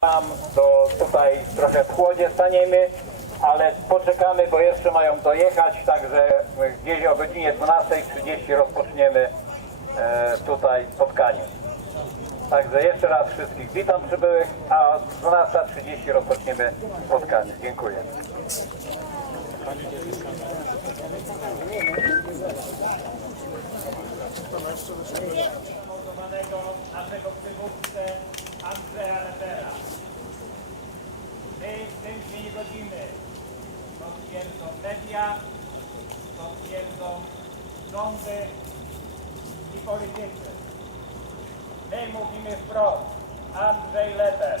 Tam to tutaj trochę w chłodzie staniemy, ale poczekamy, bo jeszcze mają dojechać, także gdzieś o godzinie 12.30 rozpoczniemy e, tutaj spotkanie. Także jeszcze raz wszystkich witam przybyłych, a o 12.30 rozpoczniemy spotkanie. Dziękuję. Andrzeja Lepera. My tym się nie godzimy. To twierdzą media, to twierdzą rządy i politycy. My mówimy wprost. Andrzej Leper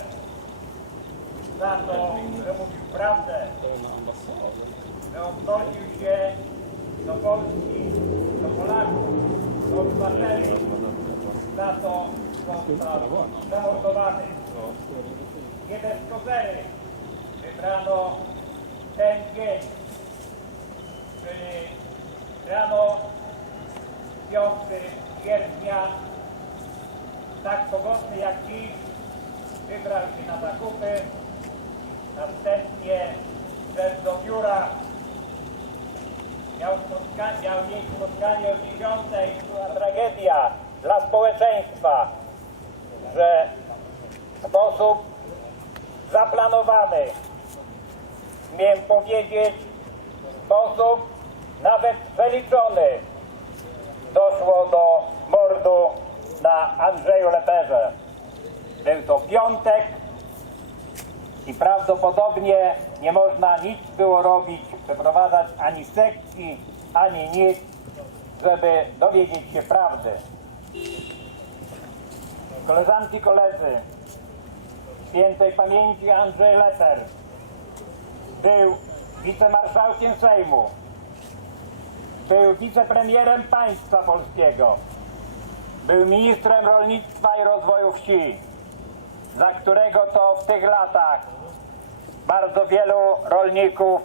za to, że mówił prawdę, że odnosił się do Polski, do Polaków, do obywateli, za to został zamordowany. Nie bez kozery wybrano ten dzień, czyli rano 5 sierpnia, tak pogodny jak dziś, wybrał się na zakupy, następnie szedł do biura, miał, spotka- miał mieć spotkanie o 10, była tragedia dla społeczeństwa, że w sposób zaplanowany, śmiem powiedzieć, w sposób nawet przeliczony doszło do mordu na Andrzeju Leperze. Był to piątek i prawdopodobnie nie można nic było robić, przeprowadzać ani sekcji, ani nic, żeby dowiedzieć się prawdy. Koleżanki, koledzy, świętej pamięci Andrzej Leper był wicemarszałkiem Sejmu, był wicepremierem państwa polskiego, był ministrem rolnictwa i rozwoju wsi, za którego to w tych latach bardzo wielu rolników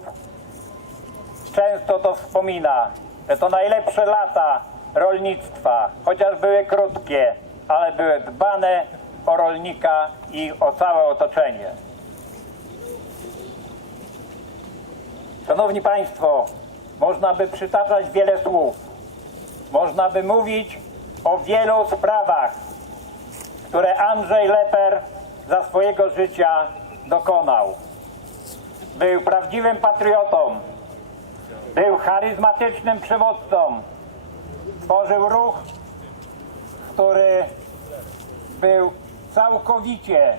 często to wspomina, że to najlepsze lata rolnictwa, chociaż były krótkie, ale były dbane o rolnika i o całe otoczenie. Szanowni Państwo, można by przytaczać wiele słów. Można by mówić o wielu sprawach, które Andrzej Leper za swojego życia dokonał. Był prawdziwym patriotą, był charyzmatycznym przywódcą, tworzył ruch, który był całkowicie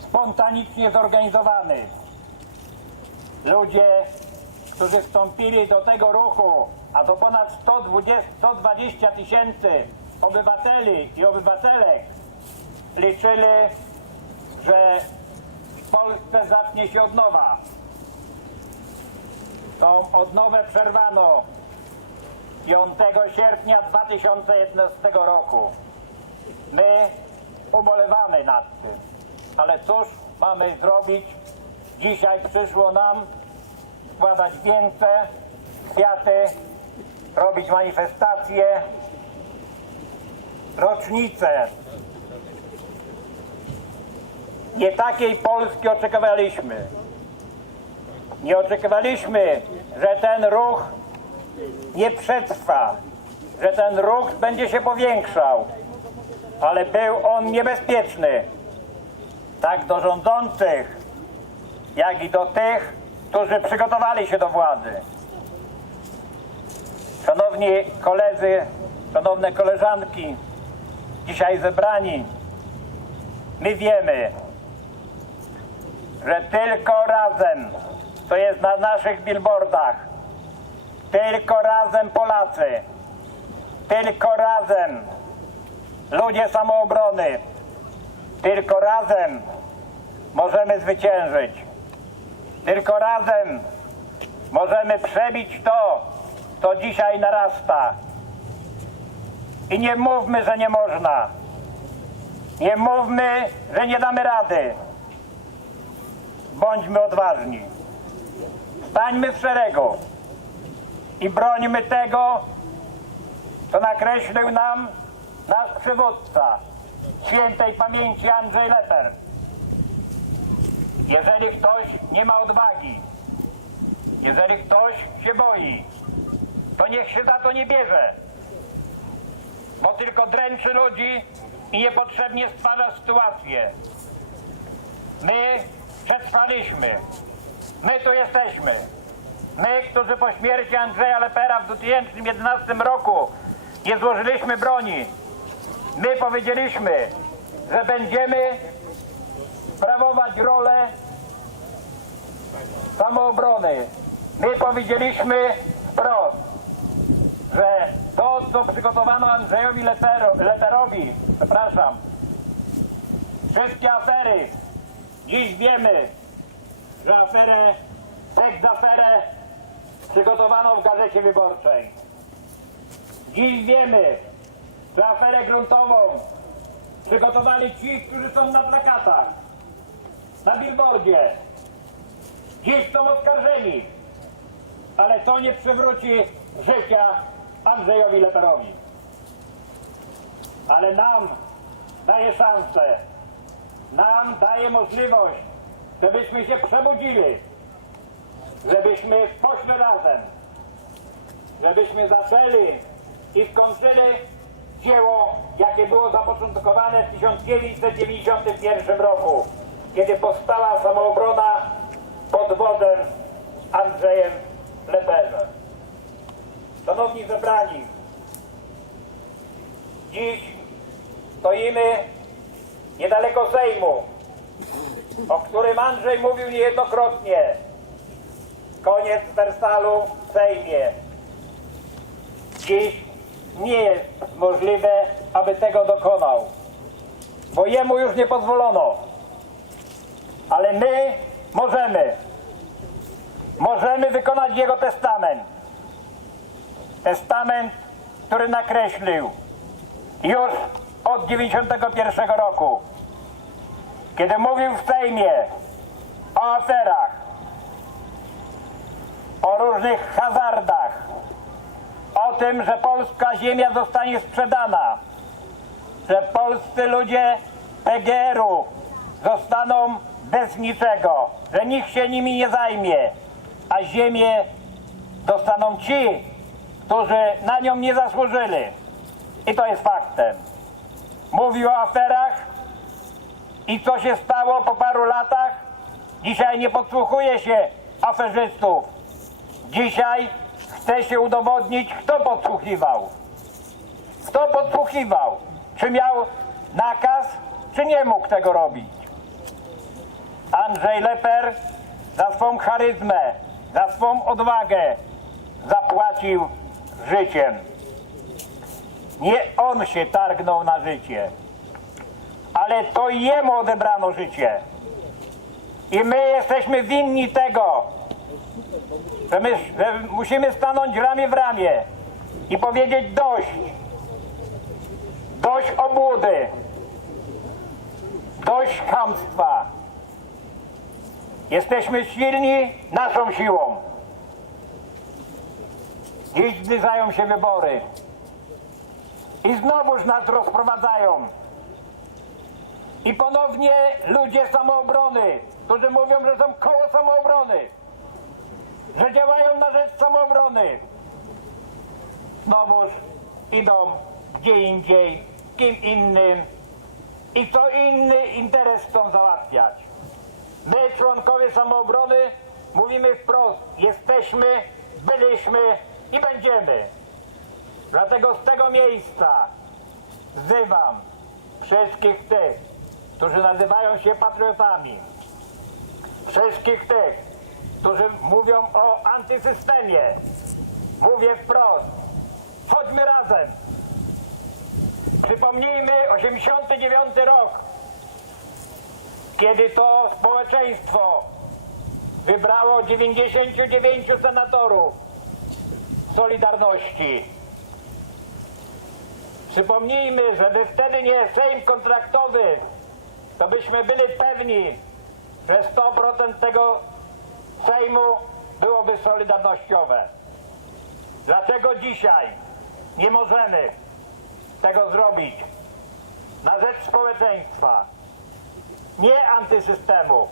spontanicznie zorganizowany. Ludzie, którzy wstąpili do tego ruchu, a to ponad 120 120 tysięcy obywateli i obywatelek, liczyli, że w Polsce zacznie się od nowa. Tą odnowę przerwano 5 sierpnia 2011 roku. My ubolewamy nad tym, ale cóż mamy zrobić? Dzisiaj przyszło nam składać wieńce, kwiaty, robić manifestacje, rocznice. Nie takiej Polski oczekiwaliśmy. Nie oczekiwaliśmy, że ten ruch nie przetrwa, że ten ruch będzie się powiększał, ale był on niebezpieczny, tak do rządzących, jak i do tych, którzy przygotowali się do władzy. Szanowni koledzy, szanowne koleżanki, dzisiaj zebrani, my wiemy, że tylko razem, to jest na naszych billboardach, tylko razem Polacy, tylko razem ludzie samoobrony, tylko razem możemy zwyciężyć. Tylko razem możemy przebić to, co dzisiaj narasta. I nie mówmy, że nie można. Nie mówmy, że nie damy rady. Bądźmy odważni. Stańmy w szeregu i brońmy tego, co nakreślił nam nasz przywódca, świętej pamięci Andrzej Leper. Jeżeli ktoś nie ma odwagi, jeżeli ktoś się boi, to niech się za to nie bierze. Bo tylko dręczy ludzi i niepotrzebnie stwarza sytuację. My przetrwaliśmy. My tu jesteśmy. My, którzy po śmierci Andrzeja Lepera w 2011 roku nie złożyliśmy broni. My powiedzieliśmy, że będziemy sprawować rolę samoobrony. My powiedzieliśmy wprost, że to, co przygotowano Andrzejowi Lepero, Leperowi, przepraszam, wszystkie afery, dziś wiemy, że aferę, seks aferę przygotowano w Gazecie Wyborczej. Dziś wiemy, że aferę gruntową przygotowali ci, którzy są na plakatach, na billboardzie. Dziś są oskarżeni, ale to nie przywróci życia Andrzejowi Leperowi. Ale nam daje szansę, nam daje możliwość, żebyśmy się przebudzili, żebyśmy poszli razem, żebyśmy zaczęli i skończyli dzieło, jakie było zapoczątkowane w 1991 roku, kiedy powstała samoobrona pod wodem Andrzejem Leperem. Szanowni zebrani, dziś stoimy niedaleko Sejmu, o którym Andrzej mówił niejednokrotnie. Koniec Wersalu w Sejmie. Dziś nie jest możliwe, aby tego dokonał, bo jemu już nie pozwolono. Ale my możemy. Możemy wykonać jego testament. Testament, który nakreślił już od 91 roku, kiedy mówił w Sejmie o aferach, o różnych hazardach, o tym, że polska ziemia zostanie sprzedana, że polscy ludzie PGR-u zostaną bez niczego, że nikt się nimi nie zajmie, a ziemię dostaną ci, którzy na nią nie zasłużyli. I to jest faktem. Mówił o aferach i co się stało po paru latach? Dzisiaj nie podsłuchuje się aferzystów. Dzisiaj chce się udowodnić, kto podsłuchiwał. Kto podsłuchiwał? Czy miał nakaz, czy nie mógł tego robić? Andrzej Leper za swą charyzmę, za swą odwagę zapłacił życiem. Nie on się targnął na życie, ale to jemu odebrano życie. I my jesteśmy winni tego, że, my, że musimy stanąć ramię w ramię i powiedzieć dość. Dość obłudy. Dość chamstwa. Jesteśmy silni naszą siłą. Dziś zbliżają się wybory. I znowuż nas rozprowadzają. I ponownie ludzie samoobrony, którzy mówią, że są koło samoobrony, że działają na rzecz samoobrony, znowuż idą gdzie indziej, kim innym i co inny interes chcą załatwiać. My, członkowie samoobrony, mówimy wprost, jesteśmy, byliśmy i będziemy. Dlatego z tego miejsca wzywam wszystkich tych, którzy nazywają się patriotami, wszystkich tych, którzy mówią o antysystemie. Mówię wprost, chodźmy razem. Przypomnijmy 89 rok, kiedy to społeczeństwo wybrało 99 senatorów Solidarności. Przypomnijmy, żeby wtedy nie Sejm kontraktowy, to byśmy byli pewni, że 100% tego Sejmu byłoby solidarnościowe. Dlaczego dzisiaj nie możemy tego zrobić na rzecz społeczeństwa? Nie antysystemu,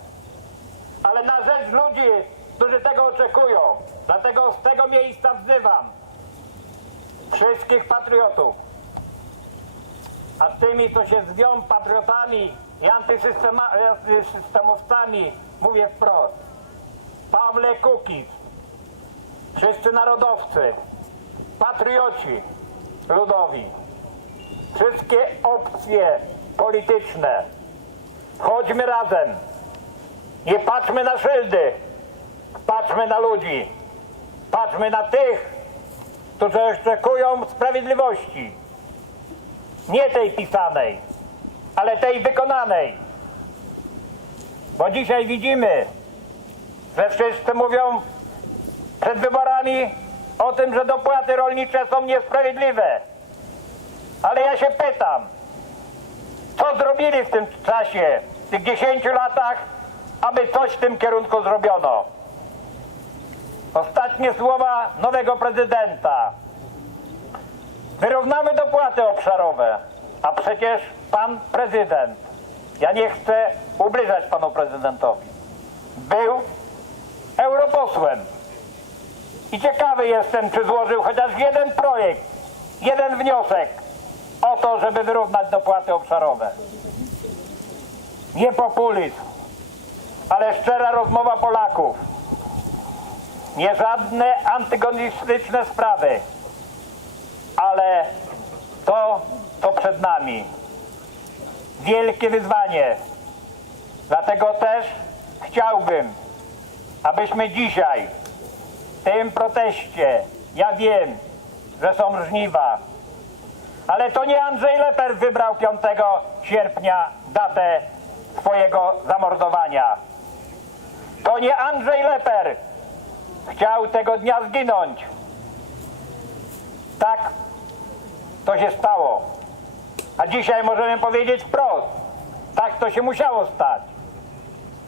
ale na rzecz ludzi, którzy tego oczekują. Dlatego z tego miejsca wzywam wszystkich patriotów. A tymi, co się zwią patriotami i antysystema- antysystemowcami, mówię wprost. Pawle Kukiz, wszyscy narodowcy, patrioci ludowi, wszystkie opcje polityczne, chodźmy razem. Nie patrzmy na szyldy, patrzmy na ludzi, patrzmy na tych, którzy oczekują sprawiedliwości. Nie tej pisanej, ale tej wykonanej. Bo dzisiaj widzimy, że wszyscy mówią przed wyborami o tym, że dopłaty rolnicze są niesprawiedliwe. Ale ja się pytam, co zrobili w tym czasie, w tych 10 latach, aby coś w tym kierunku zrobiono? Ostatnie słowa nowego prezydenta. Wyrównamy dopłaty obszarowe, a przecież pan prezydent, ja nie chcę ubliżać panu prezydentowi, był europosłem. I ciekawy jestem, czy złożył chociaż jeden projekt, jeden wniosek o to, żeby wyrównać dopłaty obszarowe. Nie populizm, ale szczera rozmowa Polaków. Nie żadne antygonistyczne sprawy, ale to, to przed nami. Wielkie wyzwanie. Dlatego też chciałbym, abyśmy dzisiaj w tym proteście, ja wiem, że są żniwa, ale to nie Andrzej Leper wybrał 5 sierpnia datę swojego zamordowania. To nie Andrzej Leper chciał tego dnia zginąć. Tak, to się stało. A dzisiaj możemy powiedzieć wprost, tak to się musiało stać.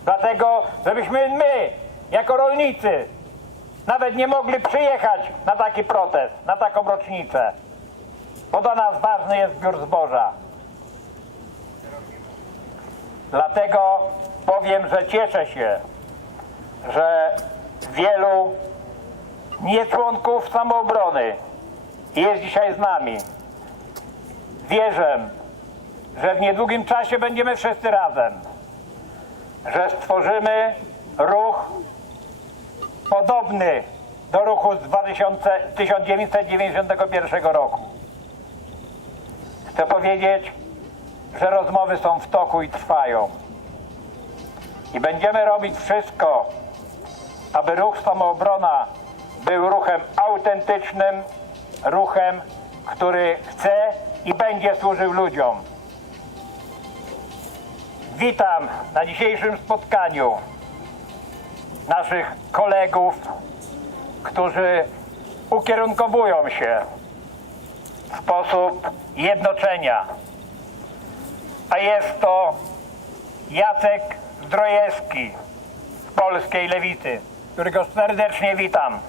Dlatego, żebyśmy my, jako rolnicy, nawet nie mogli przyjechać na taki protest, na taką rocznicę. Bo dla nas ważny jest zbiór zboża. Dlatego powiem, że cieszę się, że wielu nieczłonków samoobrony jest dzisiaj z nami. Wierzę, że w niedługim czasie będziemy wszyscy razem, że stworzymy ruch podobny do ruchu z 2000, 1991 roku. Chcę powiedzieć, że rozmowy są w toku i trwają. I będziemy robić wszystko, aby ruch Samoobrona był ruchem autentycznym, ruchem, który chce i będzie służył ludziom. Witam na dzisiejszym spotkaniu naszych kolegów, którzy ukierunkowują się w sposób jednoczenia. A jest to Jacek Zdrojewski z Polskiej Lewicy, którego serdecznie witam.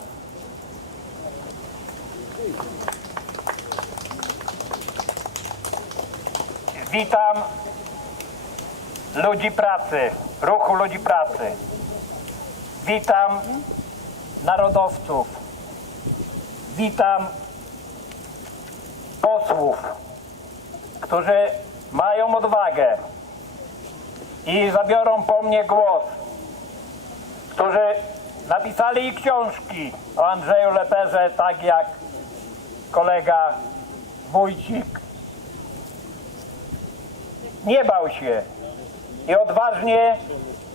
Witam ludzi pracy, ruchu ludzi pracy. Witam narodowców. Witam posłów, którzy mają odwagę i zabiorą po mnie głos, którzy napisali książki o Andrzeju Leperze, tak jak kolega Wójcik. Nie bał się i odważnie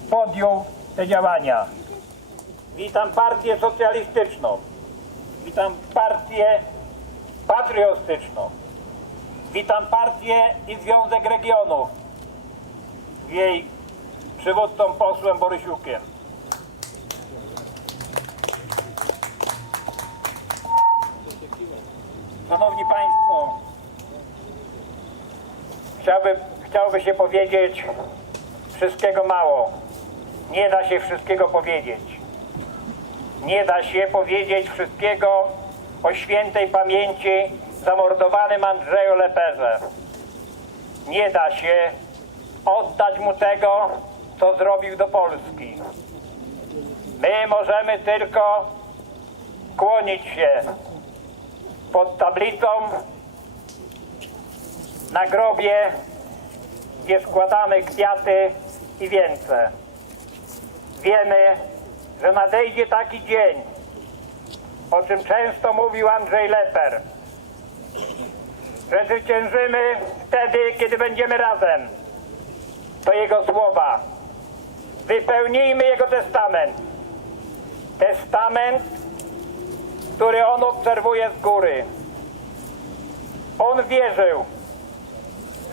podjął te działania. Witam partię socjalistyczną. Witam partię patriotyczną. Witam partię i Związek Regionów. Jej przywódcą posłem Borysiukiem. Szanowni Państwo, chciałby, chciałby się powiedzieć wszystkiego mało. Nie da się wszystkiego powiedzieć. Nie da się powiedzieć wszystkiego o świętej pamięci zamordowanym Andrzeju Leperze. Nie da się oddać mu tego, co zrobił do Polski. My możemy tylko kłonić się pod tablicą na grobie, gdzie składamy kwiaty i wieńce. Wiemy, że nadejdzie taki dzień, o czym często mówił Andrzej Leper, że zwyciężymy wtedy, kiedy będziemy razem. To jego słowa. Wypełnijmy jego testament. Testament, który on obserwuje z góry. On wierzył,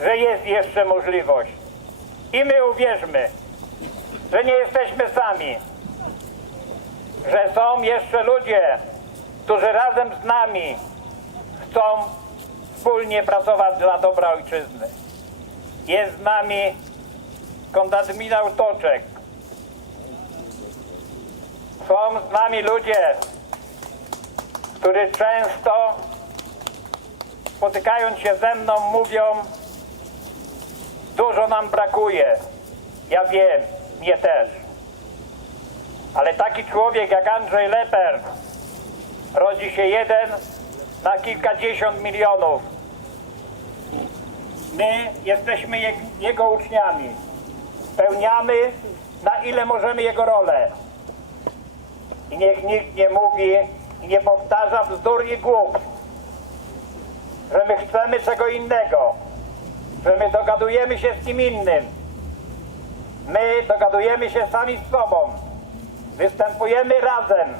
że jest jeszcze możliwość. I my uwierzmy, że nie jesteśmy sami. Że są jeszcze ludzie, którzy razem z nami chcą wspólnie pracować dla dobra ojczyzny. Jest z nami konradminał Toczek. Są z nami ludzie, którzy często spotykając się ze mną mówią dużo nam brakuje. Ja wiem, mnie też. Ale taki człowiek jak Andrzej Leper rodzi się jeden na kilkadziesiąt milionów. My jesteśmy je, jego uczniami. Spełniamy na ile możemy jego rolę. I niech nikt nie mówi i nie powtarza bzdur i głupstw, że my chcemy czego innego, że my dogadujemy się z kim innym. My dogadujemy się sami z sobą. Występujemy razem.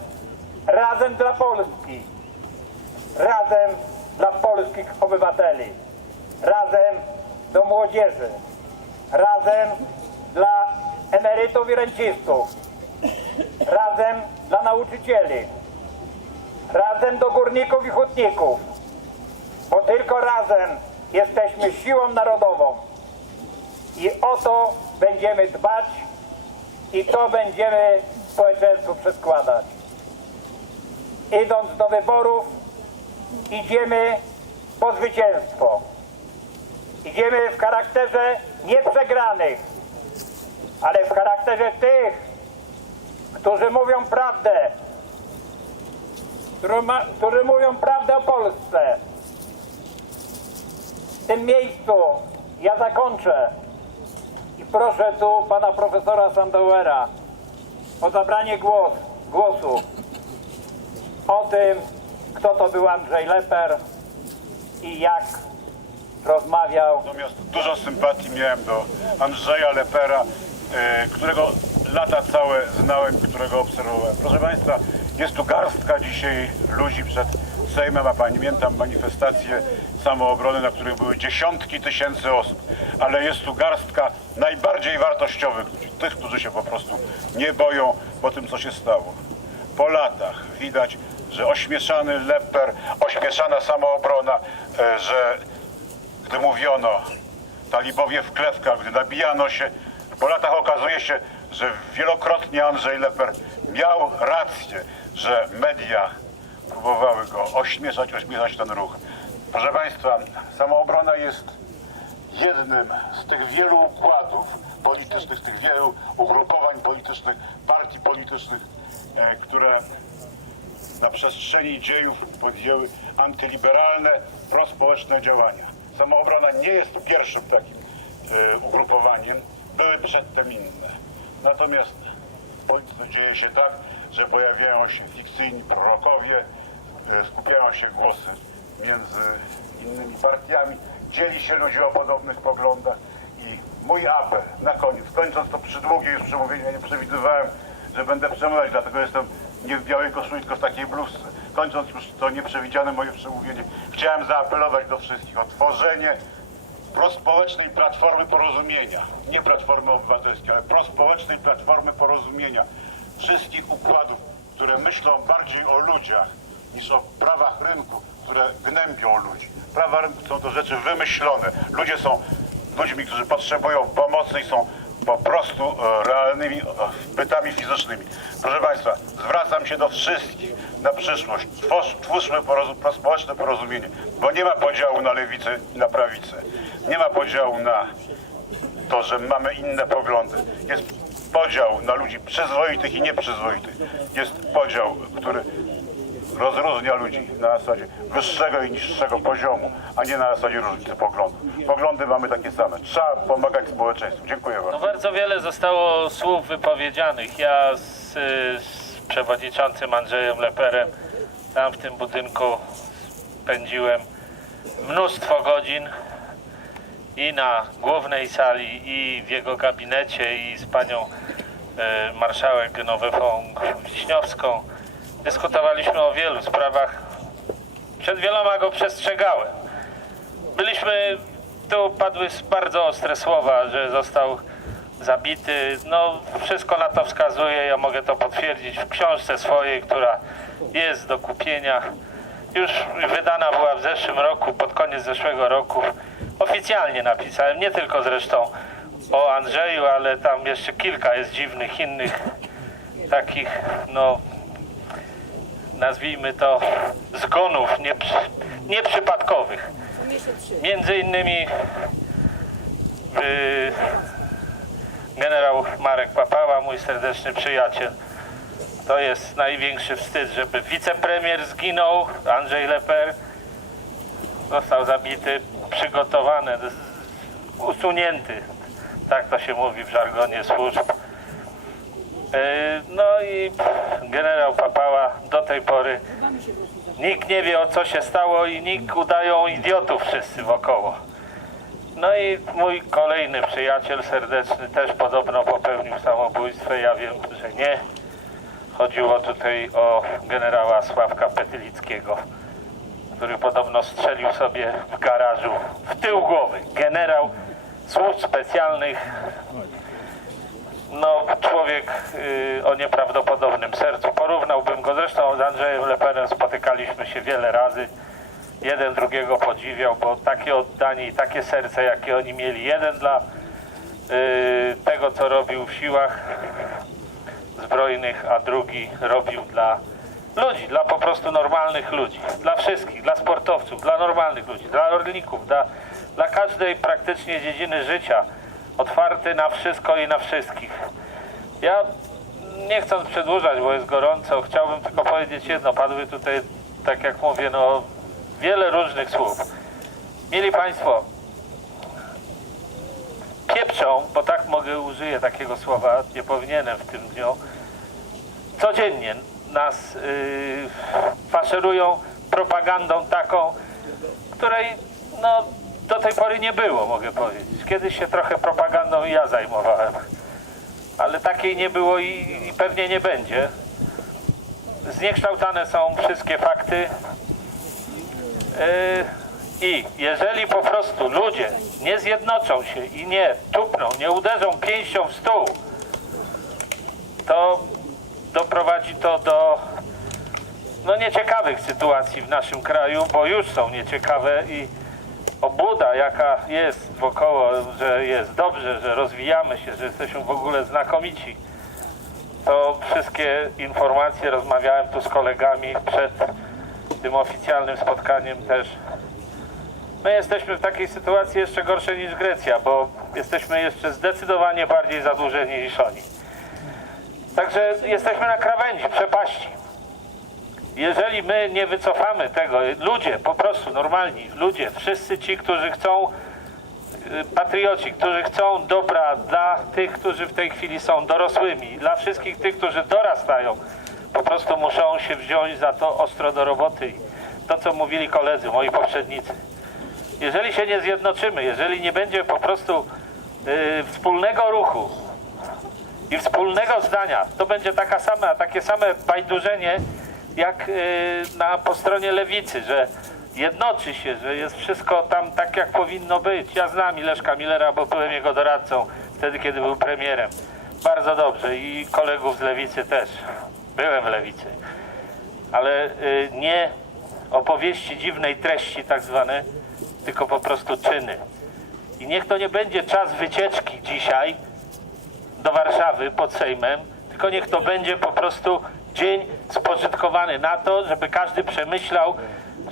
Razem dla Polski. Razem dla polskich obywateli. Razem do młodzieży. Razem dla emerytów i rencistów. Razem dla nauczycieli. Razem do górników i hutników. Bo tylko razem jesteśmy siłą narodową. I o to będziemy dbać i to będziemy społeczeństwu przedkładać. Idąc do wyborów, idziemy po zwycięstwo. Idziemy w charakterze nie przegranych, ale w charakterze tych, którzy mówią prawdę, którzy mówią prawdę o Polsce. W tym miejscu ja zakończę i proszę tu pana profesora Sandauera o zabranie głos, głosu o tym, kto to był Andrzej Leper i jak rozmawiał Natomiast dużo sympatii miałem do Andrzeja Lepera, e, którego lata całe znałem, którego obserwowałem. Proszę Państwa, jest tu garstka dzisiaj ludzi przed Sejmem, a pamiętam manifestacje samoobrony, na których były dziesiątki tysięcy osób, ale jest tu garstka najbardziej wartościowych ludzi, tych, którzy się po prostu nie boją po tym, co się stało. Po latach widać, że ośmieszany Leper, ośmieszana samoobrona, e, że gdy mówiono talibowie w klewkach, gdy nabijano się, po latach okazuje się, że wielokrotnie Andrzej Leper miał rację, że media próbowały go ośmieszać, ośmieszać ten ruch. Proszę Państwa, samoobrona jest jednym z tych wielu układów politycznych, z tych wielu ugrupowań politycznych, partii politycznych, e, które na przestrzeni dziejów podjęły antyliberalne, prospołeczne działania. Samoobrona nie jest pierwszym takim e, ugrupowaniem, były przedtem inne. Natomiast w dzieje się tak, że pojawiają się fikcyjni prorokowie, skupiają się głosy między innymi partiami, dzieli się ludzi o podobnych poglądach i mój apel na koniec, kończąc to przydługie już przemówienie, ja nie przewidywałem, że będę przemawiać, dlatego jestem nie w białej koszuli, tylko w takiej bluzce. Kończąc już to nieprzewidziane moje przemówienie, chciałem zaapelować do wszystkich o tworzenie prospołecznej platformy porozumienia. Nie platformy obywatelskiej, ale prospołecznej platformy porozumienia. Wszystkich układów, które myślą bardziej o ludziach niż o prawach rynku, które gnębią ludzi. Prawa rynku są to rzeczy wymyślone. Ludzie są ludźmi, którzy potrzebują pomocy i są po prostu e, realnymi e, bytami fizycznymi. Proszę Państwa, zwracam się do wszystkich na przyszłość. Twórz, twórzmy porozum, prospołeczne porozumienie, bo nie ma podziału na lewicę i na prawicę. Nie ma podziału na to, że mamy inne poglądy. Jest podział na ludzi przyzwoitych i nieprzyzwoitych. Jest podział, który rozróżnia ludzi na zasadzie wyższego i niższego poziomu, a nie na zasadzie różnicy poglądów. Poglądy mamy takie same. Trzeba pomagać społeczeństwu. Dziękuję bardzo. No bardzo wiele zostało słów wypowiedzianych. Ja z, z przewodniczącym Andrzejem Leperem tam w tym budynku spędziłem mnóstwo godzin i na głównej sali, i w jego gabinecie, i z panią y, marszałek Genowefą Wiśniowską. Dyskutowaliśmy o wielu sprawach. Przed wieloma go przestrzegałem. Byliśmy, tu padły bardzo ostre słowa, że został zabity. No, wszystko na to wskazuje, ja mogę to potwierdzić w książce swojej, która jest do kupienia. Już wydana była w zeszłym roku, pod koniec zeszłego roku. Oficjalnie napisałem, nie tylko zresztą o Andrzeju, ale tam jeszcze kilka jest dziwnych innych takich, no, nazwijmy to, zgonów nieprzy, nieprzypadkowych. Między innymi yy, generał Marek Papała, mój serdeczny przyjaciel. To jest największy wstyd, żeby wicepremier zginął, Andrzej Leper został zabity, przygotowany, usunięty, tak to się mówi w żargonie służb. Yy, No i generał Papała do tej pory nikt nie wie o co się stało i nikt udają idiotów wszyscy wokoło. No i mój kolejny przyjaciel serdeczny też podobno popełnił samobójstwo. Ja wiem, że nie. Chodziło tutaj o generała Sławka Petylickiego, który podobno strzelił sobie w garażu w tył głowy. Generał służb specjalnych, no człowiek y, o nieprawdopodobnym sercu. Porównałbym go, zresztą z Andrzejem Leperem spotykaliśmy się wiele razy. Jeden drugiego podziwiał, bo takie oddanie i takie serce, jakie oni mieli. Jeden dla y, tego, co robił w siłach zbrojnych, a drugi robił dla ludzi, dla po prostu normalnych ludzi, dla wszystkich, dla sportowców, dla normalnych ludzi, dla rolników, dla, dla każdej praktycznie dziedziny życia, otwarty na wszystko i na wszystkich. Ja nie chcąc przedłużać, bo jest gorąco, chciałbym tylko powiedzieć jedno. Padły tutaj, tak jak mówię, no wiele różnych słów. Mieli Państwo, pieprzą, bo tak mogę użyję takiego słowa, nie powinienem w tym dniu, codziennie nas yy, faszerują propagandą taką, której no, do tej pory nie było, mogę powiedzieć. Kiedyś się trochę propagandą ja zajmowałem, ale takiej nie było i, i pewnie nie będzie. Zniekształcane są wszystkie fakty. Yy, I jeżeli po prostu ludzie nie zjednoczą się i nie tupną, nie uderzą pięścią w stół, to doprowadzi to do no, nieciekawych sytuacji w naszym kraju, bo już są nieciekawe i obłuda, jaka jest wokoło, że jest dobrze, że rozwijamy się, że jesteśmy w ogóle znakomici. To wszystkie informacje rozmawiałem tu z kolegami przed tym oficjalnym spotkaniem też. My jesteśmy w takiej sytuacji jeszcze gorszej niż Grecja, bo jesteśmy jeszcze zdecydowanie bardziej zadłużeni niż oni. Także jesteśmy na krawędzi przepaści. Jeżeli my nie wycofamy tego, ludzie po prostu normalni, ludzie, wszyscy ci, którzy chcą, y, patrioci, którzy chcą dobra dla tych, którzy w tej chwili są dorosłymi, dla wszystkich tych, którzy dorastają, po prostu muszą się wziąć za to ostro do roboty. To, co mówili koledzy, moi poprzednicy. Jeżeli się nie zjednoczymy, jeżeli nie będzie po prostu y, wspólnego ruchu, i wspólnego zdania. To będzie taka sama, takie same bajdurzenie jak y, na po stronie lewicy, że jednoczy się, że jest wszystko tam tak jak powinno być. Ja znam Ileszka Millera, bo byłem jego doradcą wtedy, kiedy był premierem. Bardzo dobrze i kolegów z lewicy też. Byłem w lewicy. Ale y, nie opowieści dziwnej treści tak zwane, tylko po prostu czyny. I niech to nie będzie czas wycieczki dzisiaj, do Warszawy pod Sejmem, tylko niech to będzie po prostu dzień spożytkowany na to, żeby każdy przemyślał,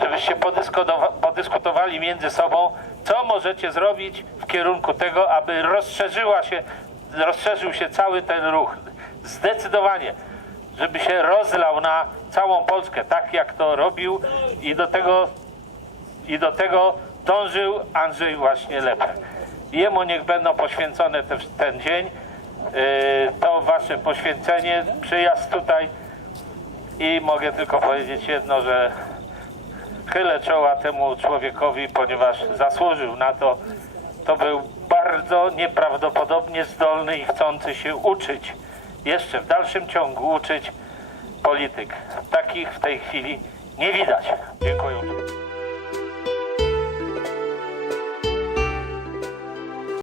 żebyście podyskutowa- podyskutowali między sobą, co możecie zrobić w kierunku tego, aby rozszerzyła się rozszerzył się cały ten ruch. Zdecydowanie, żeby się rozlał na całą Polskę, tak jak to robił i do tego, i do tego dążył Andrzej właśnie Leper. Jemu niech będą poświęcone te, ten dzień, yy, to wasze poświęcenie, przyjazd tutaj i mogę tylko powiedzieć jedno, że chylę czoła temu człowiekowi, ponieważ zasłużył na to. To był bardzo nieprawdopodobnie zdolny i chcący się uczyć, jeszcze w dalszym ciągu uczyć polityk. Takich w tej chwili nie widać. Dziękuję.